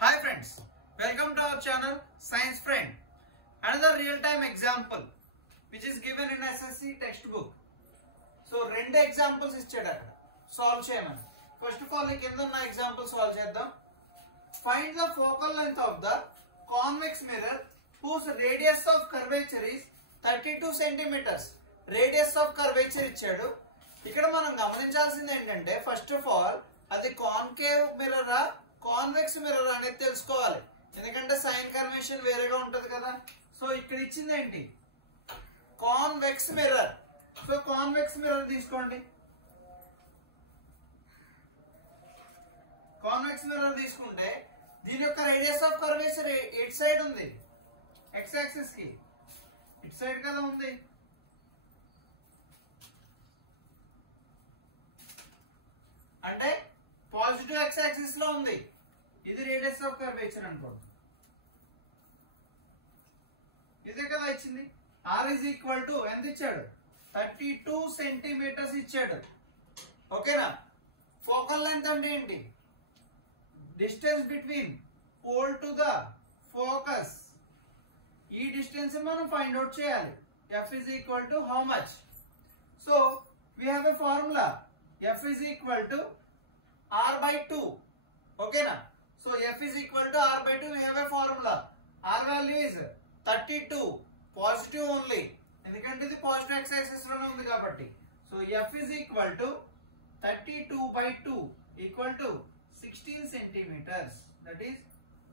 Hi friends, welcome to our channel Science Friend. Another real-time example which is given in SSC textbook. So, two examples ఇచ్చాడు అక్కడ solve చేయమని. First of all, కింద ఉన్న example solve చేద్దాం. Find the focal length of the convex mirror whose radius of curvature is 32 centimeters. Radius of curvature ఇచ్చాడు. ఇక్కడ మనం గమనించాల్సింది ఏంటంటే ఫస్ట్ ఆఫ్ ఆల్ అది కాన్కేవ్ మిర్రరా కాన్వెక్స్ మిర్రర్ అనేది తెలుసుకోవాలి. ఎందుకంటే సైన్ కన్వెన్షన్ వేరేగా ఉంటది కదా. సో ఇక్కడ ఇచ్చింది ఏంటి, convex mirror. So convex mirror తీసుకోండి. కాన్వెక్స్ మిర్రర్ తీసుకుంటే దీని యొక్క radius of curvature at side ఉంది, ఎక్స్ యాక్సిస్ కి ఇట్ సైడ్ కదా ఉంది. అంటే పాజిటివ్ ఎక్స్ యాక్సిస్ లో ఉంది. ఇది రేడియస్ ఆఫ్ కర్వేచర్ అనుకోండి. ఇదే కదా ఇచ్చింది. ఆర్ ఇస్ ఈక్వల్ టు ఎంత ఇచ్చాడు, 32 సెంటీమీటర్స్ ఇచ్చాడు. ఓకేనా. ఫోకల్ లెంత్ అంటే ఏంటి, distance between pole to the focus. ఈ డిస్టెన్స్ మనం ఫైండ్ అవుట్ చేయాలి. F is equal to how much. So we have a formula, F is equal to r by 2. Okay na. So f is equal to r by 2. We have a formula. R value is 32. Positive only. ఎందుకంటే ఇది positive X axis లోనే ఉంది కాబట్టి. So f is equal to 32 by 2 equal to 16 centimeters. That is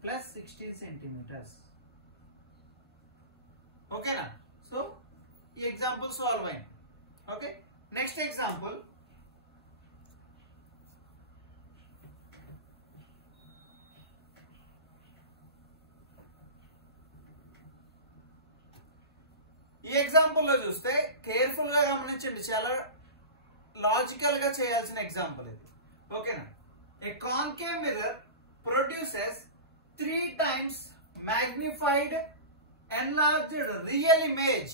plus 16 centimeters. Okay na. So ఈ example solve అయింది. Okay. Next example. ఈ example లో చూస్తే కేర్ఫుల్ గా గమనించండి, చాలా లాజికల్ గా చేయాల్సిన ఎగ్జాంపుల్ ఇది. ఓకేనా. A concave mirror produces 3 times magnified enlarged real image.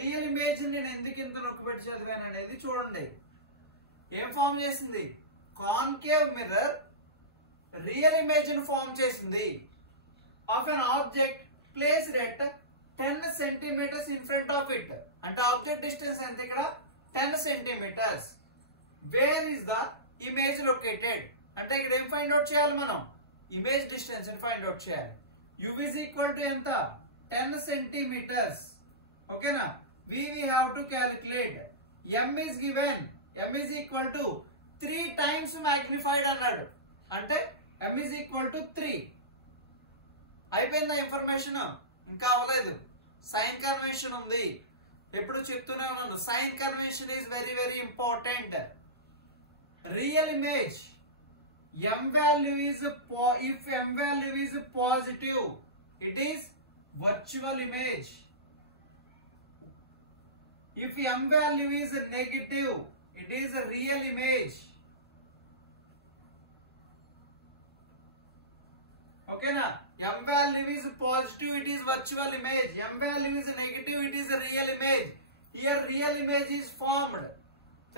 Real image నేను ఎందుకు ఇంత నొక్కిపెట్టి చదివాను అనేది చూడండి. ఏం ఫామ్ చేసింది, కాన్కేవ్ మిర్రర్ రియల్ ఇమేజ్ ని ఫామ్ చేసింది of an object placed at 10 centimeters in front of it. అంటే ఆబ్జెక్ట్ డిస్టెన్స్ ఎంత ఇక్కడ 10 centimeters. Where is the image located. అంటే ఇక్కడ ఏం ఫైండ్ అవుట్ చేయాలి మనం, ఇమేజ్ డిస్టెన్స్ ని ఫైండ్ అవుట్ చేయాలి. u is equal to ఎంత 10 centimeters. ఓకేనా. we have to calculate. m is given, m is equal to 3 times magnified అన్నాడు. అంటే m is equal to 3. అయిపోయిందా ఇన్ఫర్మేషన్? ఇంకా అవ్వలేదు. సైన్ కన్వెన్షన్ ఉంది. ఎప్పుడు చెప్తూనే ఉన్నాను, sign convention is very very important. Real image m value is if m value is positive it is virtual image. If m value is negative it is a real image. Okay na. M value is positive it is virtual image, m value is negative it is a real image. Here real image is formed.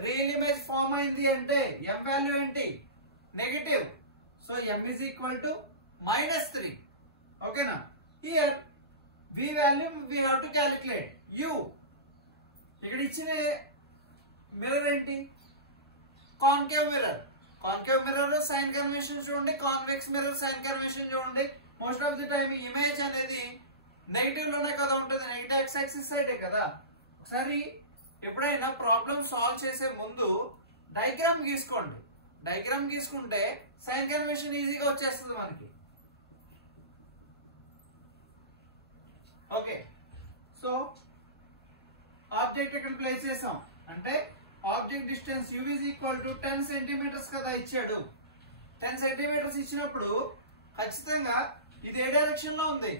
Real image form అయింది అంటే m value ఏంటి, negative. So m is equal to -3. Okay నా. Here v value we have to calculate. u ఇక్కడ ఇచ్చిన mirror ఏంటి, concave mirror. Concave mirror sign convention చూడండి, convex mirror sign convention చూడండి. Most of the time image అనేది negative లోనే కదా ఉంటుంది, నెగిటివ్ ఎక్స్ యాక్సిస్ సైడే కదా. ఒకసారి ఎప్పుడైనా ప్రాబ్లమ్ సాల్వ్ చేసే ముందు డయాగ్రామ్ గీసుకోండి. డయాగ్రామ్ గీసుకుంటే సైన్ కన్వెన్షన్ ఈజీగా వచ్చేస్తుంది మనకి. ఓకే. సో ఆబ్జెక్ట్ ఇక్కడ ప్లేస్ చేసాం అంటే object distance u is equal to 10 centimeters కదా ఇచ్చాడు. 10 centimeters ఇచ్చినప్పుడు ఖచ్చితంగా ఇది ఏ డైరెక్షన్ లో ఉంది,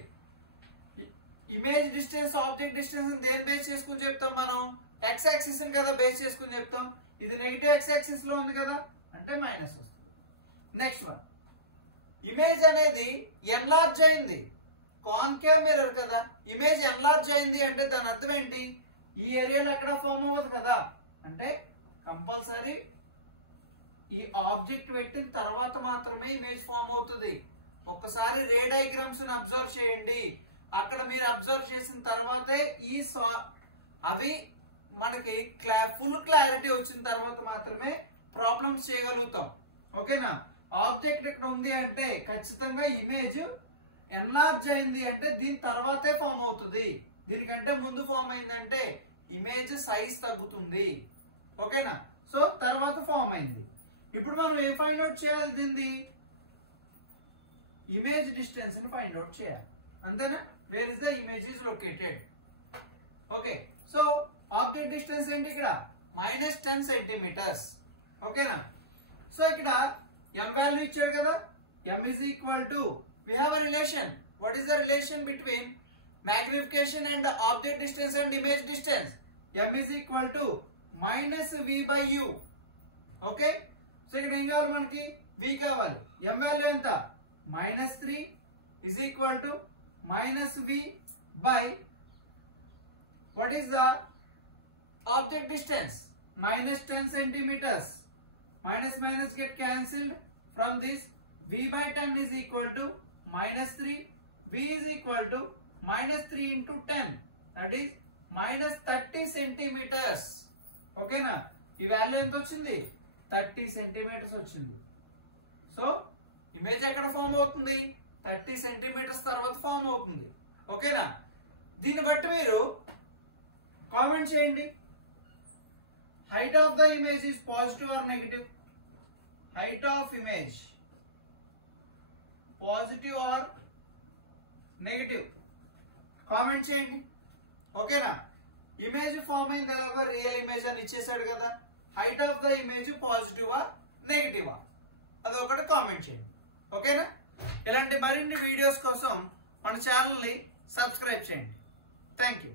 ఇమేజ్ డిస్టెన్స్ ఆబ్జెక్ట్ డిస్టెన్స్ దేని బేస్ చేసుకుని చెప్తాం మనం, ఎక్స్ యాక్సిస్ కదా బేస్ చేసుకుని చెప్తాం. ఇది నెగిటివ్ ఎక్స్ యాక్సిస్ లో ఉంది కదా అంటే మైనస్ వస్తుంది. నెక్స్ట్ వన్, ఇమేజ్ అనేది ఎన్లార్జ్ అయింది. కాన్కేవ్ మిర్రర్ కదా, ఇమేజ్ ఎన్లార్జ్ అయింది అంటే దాని అర్థం ఏంటి, ఈ ఏరియాలో ఎక్కడ ఫామ్ అవ్వదు కదా. అంటే కంపల్సరీ ఈ ఆబ్జెక్ట్ పెట్టిన తర్వాత మాత్రమే ఇమేజ్ ఫామ్ అవుతుంది. ఒక్కసారి రే డయాగ్రామ్స్ అబ్జర్వ్ చేయండి. అక్కడ మీరు అబ్జర్వ్ చేసిన తర్వాతే అవి మనకి ఫుల్ క్లారిటీ వచ్చిన తర్వాత మాత్రమే ప్రాబ్లమ్స్ చేయగలుగుతాం. ఓకేనా? ఆబ్జెక్ట్ ఇక్కడ ఉంది అంటే ఖచ్చితంగా ఇమేజ్ ఎన్లార్జ్ అయింది అంటే దీని తర్వాతే ఫామ్ అవుతుంది. దీనికంటే ముందు ఫామ్ అయిందంటే ఇమేజ్ సైజ్ తగ్గుతుంది. ఓకేనా? సో తర్వాత ఫామ్ అయింది. ఇప్పుడు మనం ఏం ఫైండ్ అవుట్ చేయాలి? దీన్ని ఇమేజ్ డిస్టెన్స్ ని ఫైండ్ అవుట్ చేయాలి. అంతేనా? Where is the image is located. Okay, so object distance ఏంటి ఇక్కడ? -10 సెంటీమీటర్స్. ఓకేనా? సో ఇక్కడ m వాల్యూ ఇచ్చాడు కదా. m is equal to, we have a relation. What is the relation between magnification and the object distance and image distance? m is equal to -v by u. Okay, so ఇక్కడ ఏం కావాలి మనకి? v కావాలి. m value ఎంత? -3 is equal to -v by, what is the object distance? -10 centimeters. Minus get cancelled from this. V by 10 is equal to -3. V is equal to -3 into 10. That is -30 centimeters. ఓకేనా? ఈ value ఎంత వచ్చింది? 30 centimetres వచ్చింది. So image ఎక్కడ form అవుతుంది? 30 centimetres తర్వాత form అవుతుంది. ఓకేనా? దీన్ని బట్టి మీరు కామెంట్ చేయండి. Height of the image is positive or negative? Height of image positive or negative? Comment చేయండి. ఓకేనా? ఇమేజ్ ఫామ్ అయింది ఎలాగో రియల్ ఇమేజ్ అని ఇచ్చేసాడు కదా. హైట్ ఆఫ్ ద ఇమేజ్ పాజిటివా నెగిటివా అదొకటి కామెంట్ చేయండి. ఓకేనా? ఇలాంటి మరిన్ని వీడియోస్ కోసం మన ఛానల్ని సబ్స్క్రైబ్ చేయండి. Thank you.